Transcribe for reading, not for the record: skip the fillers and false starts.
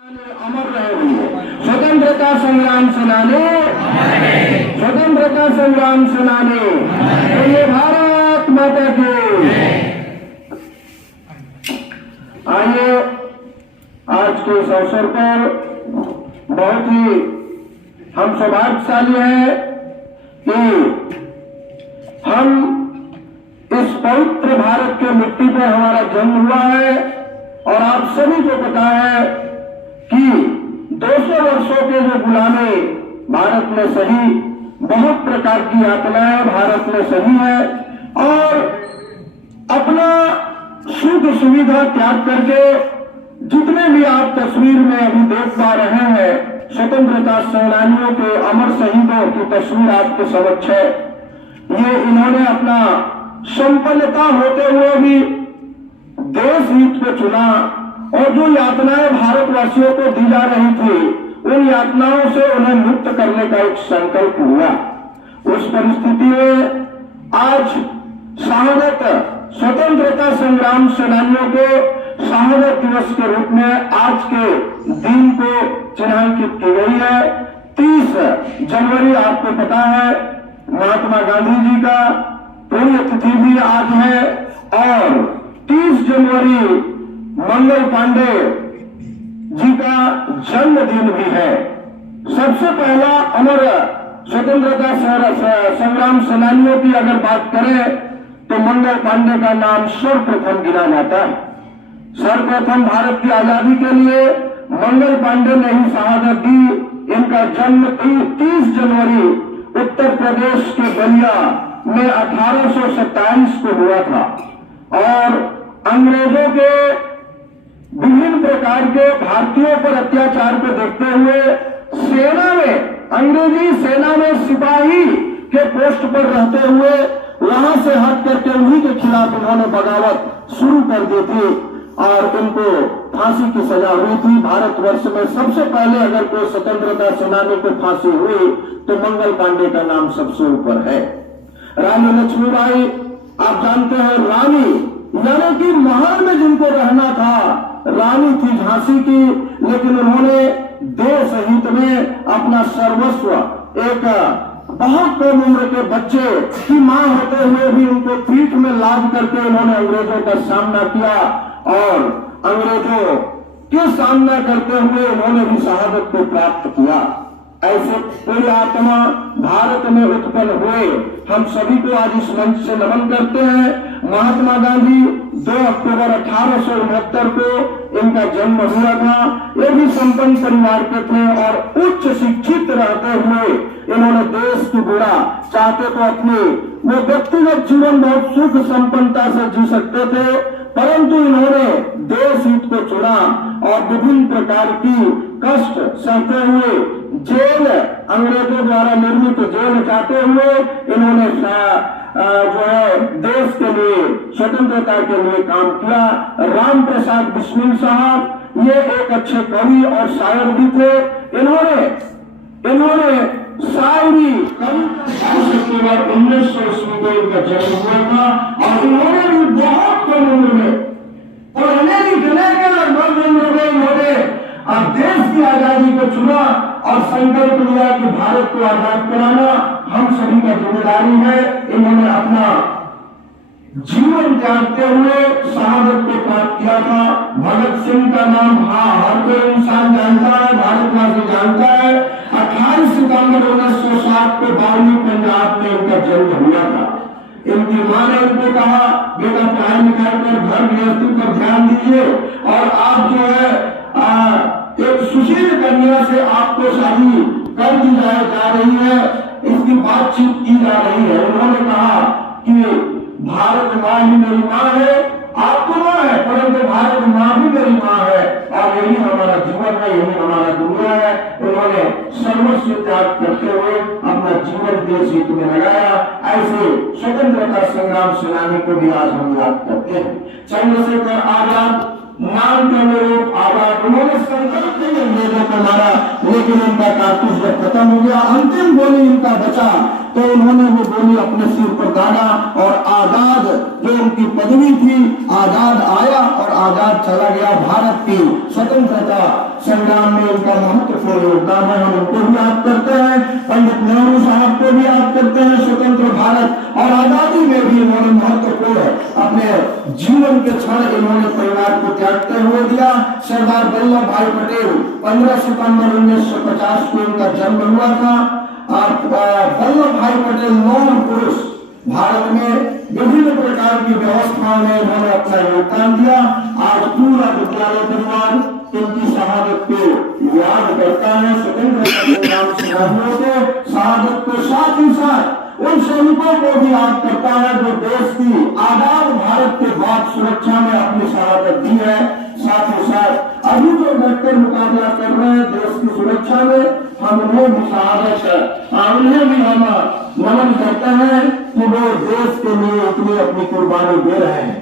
अमर रहेंगे। स्वतंत्रता संग्राम सेनानी, स्वतंत्रता संग्राम सेनानी, ये भारत माता की। आइए आज के इस अवसर पर बहुत ही हम सौभाग्यशाली हैं कि हम इस पवित्र भारत के मिट्टी पर हमारा जन्म हुआ है और आप सभी को पता है कि 200 वर्षों के जो गुलामी भारत में सही, बहुत प्रकार की यातनाएं भारत में सही है और अपना सुख सुविधा त्याग करके जितने भी आप तस्वीर में अभी देख पा रहे हैं स्वतंत्रता सेनानियों के अमर शहीदों की तस्वीर आपके समक्ष है। ये इन्होंने अपना संपन्नता होते हुए भी देश हित को चुना और जो यातनाएं भारतवासियों को दी जा रही थी उन यातनाओं से उन्हें मुक्त करने का एक संकल्प हुआ। उस परिस्थिति में आज शहादत स्वतंत्रता संग्राम सेनानियों के शहादत दिवस के रूप में आज के दिन को चिन्हांकित की गई है। 30 जनवरी आपको पता है महात्मा गांधी जी का पुण्यतिथि भी आज है और 30 जनवरी मंगल पांडे जी का जन्मदिन भी है। सबसे पहला अमर स्वतंत्रता संग्राम सेनानियों की अगर बात करें तो मंगल पांडे का नाम सर्वप्रथम गिना जाता है। सर्वप्रथम भारत की आजादी के लिए मंगल पांडे ने ही शहादत दी। इनका जन्म 30 जनवरी उत्तर प्रदेश के बलिया में 1827 को हुआ था और अंग्रेजों के विभिन्न प्रकार के भारतीयों पर अत्याचार को देखते हुए सेना में, अंग्रेजी सेना में सिपाही के पोस्ट पर रहते हुए वहां से हट करके उन्हीं के खिलाफ उन्होंने बगावत शुरू कर दी थी और उनको फांसी की सजा हुई थी। भारतवर्ष में सबसे पहले अगर कोई स्वतंत्रता सेनानी को फांसी हुई तो मंगल पांडे का नाम सबसे ऊपर है। रानी लक्ष्मीबाई आप जानते हैं, रानी यानी कि महल में जिनको रहना था, रानी थी झांसी की, लेकिन उन्होंने देश हित में अपना सर्वस्व एक बहुत कम उम्र के बच्चे की मां होते हुए भी उनको पीठ में लाद करके उन्होंने अंग्रेजों का सामना किया और अंग्रेजों के सामना करते हुए उन्होंने भी शहादत को प्राप्त किया। ऐसे पूरी आत्मा भारत में उत्पन्न हुए हम सभी को आज इस मंच से नमन करते हैं। महात्मा गांधी 2 अक्टूबर 1869 को इनका जन्म हुआ था। ये भी संपन्न परिवार के थे और उच्च शिक्षित रहते हुए इन्होंने देश की गुणा चाहते तो अपनी वो व्यक्तिगत जीवन बहुत सुख संपन्नता से जी सकते थे, परंतु इन्होंने देश हित को चुना और विभिन्न प्रकार की कष्ट सहते हुए जेल, अंग्रेजों द्वारा निर्मित जेल जाते हुए इन्होंने जो है देश के लिए, स्वतंत्रता के लिए काम किया। राम प्रसाद बिस्मिल साहब ये एक अच्छे कवि और शायर भी थे। इन्होंने शायरी अक्टूबर 1900 को इनका जन्म हुआ था और इन्होंने भी बहुत कम उम्र में पढ़ने लिखने के लगभग उम्र में इन्होंने अब देश की आजादी को चुना और संकल्प लिया कि भारत को आजाद कराना हम सभी का जिम्मेदारी है। इन्होंने अपना जीवन त्यागते हुए शहादत को प्राप्त किया था। भगत सिंह का नाम हर कोई इंसान जानता है, भारतवासी जानता है। 28 सितंबर 1907 को बावली पंजाब में इनका जन्म हुआ था। इनकी मां ने इनको कहा बेटा पढ़ाई लिखाई पर, घर गृहस्थी पर ध्यान दीजिए और आप जो है एक सुशील कन्या से आपको शादी कर दी जा रही है, इसकी बातचीत की जा रही है। उन्होंने कहा कि भारत माँ ही मेरी माँ है, आपको माँ है परंतु भारत माँ भी मेरी माँ है और यही हमारा जीवन है, यही हमारा दुनिया है। उन्होंने सर्वस्व त्याग करते हुए अपना जीवन देश हित में लगाया। ऐसे स्वतंत्रता संग्राम सेनानी को भी आज हम याद करते हैं। चंद्रशेखर आजाद नाम के अनुरूप आजाद, उन्होंने संकल्प अंग्रेजों को मारा लेकिन उनका कारतूस जब खत्म हो गया, अंतिम गोली इनका बचा तो उन्होंने वो गोली अपने सिर पर दागा और आजाद जो उनकी पदवी थी, आजाद आया और आजाद चला गया। भारत की स्वतंत्रता संग्राम में उनका महत्वपूर्ण योगदान है, हम उनको भी याद करते हैं। पंडित नेहरू साहब को भी याद करते हैं। स्वतंत्र भारत और आजादी में भी इन्होंने महत्वपूर्ण अपने जीवन के क्षण इन्होंने परिवार को त्यागते हुए दिया। सरदार वल्लभ भाई पटेल 15 सितंबर 1950 को उनका जन्म हुआ था। वल्लभ भाई पटेल मौन पुरुष, भारत में विभिन्न प्रकार की व्यवस्थाओं में इन्होंने अपना योगदान दिया। आज पूरा विद्यालय परिवार इनकी शहादत को याद करता है, स्वतंत्रता संग्राम सेनानियों को शहादत को, साथ ही साथ उन सैनिकों को भी याद करता है जो देश की आजाद भारत के बाद सुरक्षा में अपनी शहादत दी है। साथ ही साथ अभी जो डटकर मुकाबला कर रहे हैं देश की सुरक्षा में, हम उन्हें भी शहादत है, उन्हें भी हम नमन करते हैं कि वो देश के लिए इतनी अपनी कुर्बानी दे रहे हैं।